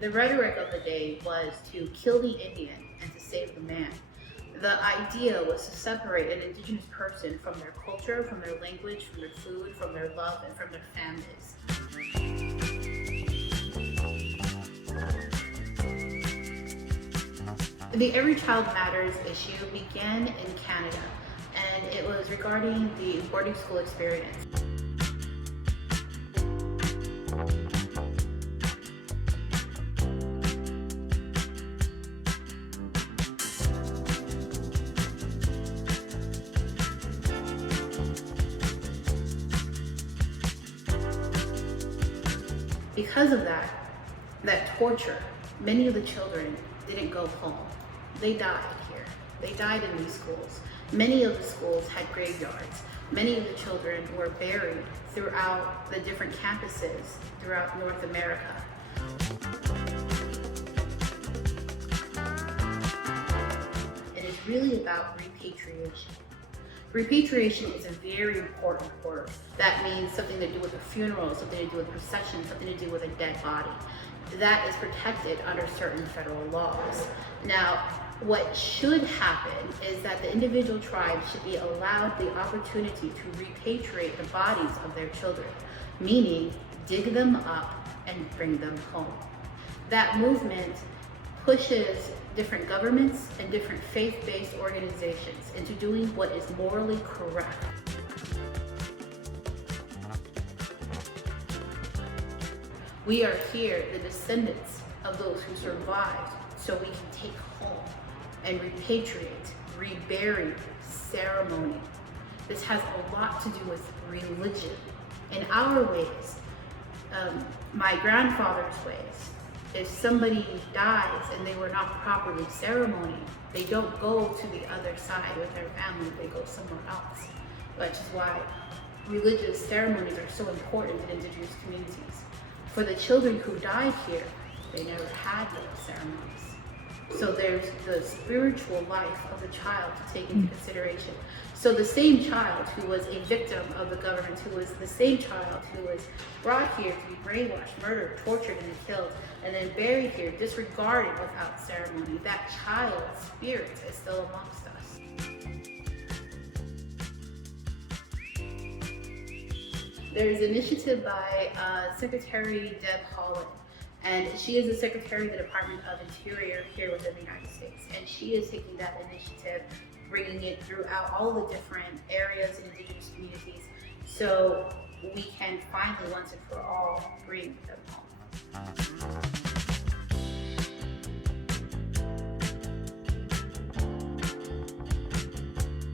The rhetoric of the day was to kill the Indian and to save the man. The idea was to separate an indigenous person from their culture, from their language, from their food, from their love, and from their families. The Every Child Matters issue began in Canada, and it was regarding the boarding school experience. Because of that torture, many of the children didn't go home. They died here. They died in these schools. Many of the schools had graveyards. Many of the children were buried throughout the different campuses throughout North America. It is really about repatriation. Repatriation is a very important word. That means something to do with a funeral, something to do with procession, something to do with a dead body. That is protected under certain federal laws. Now, what should happen is that the individual tribes should be allowed the opportunity to repatriate the bodies of their children, meaning dig them up and bring them home. That movement pushes different governments and different faith-based organizations into doing what is morally correct. We are here, the descendants of those who survived, so we can take home and repatriate, rebury, ceremony. This has a lot to do with religion. In our ways, my grandfather's ways, if somebody dies and they were not properly ceremonied, they don't go to the other side with their family, they go somewhere else. Which is why religious ceremonies are so important in indigenous communities. For the children who died here, they never had those ceremonies. So there's the spiritual life of the child to take into consideration. So the same child who was a victim of the government, who was the same child who was brought here to be brainwashed, murdered, tortured, and killed, and then buried here, disregarded without ceremony, that child's spirit is still amongst us. There's an initiative by Secretary Deb Haaland, and she is the Secretary of the Department of Interior here within the United States. And she is taking that initiative, bringing it throughout all the different areas in indigenous communities, so we can finally, once and for all, bring them home.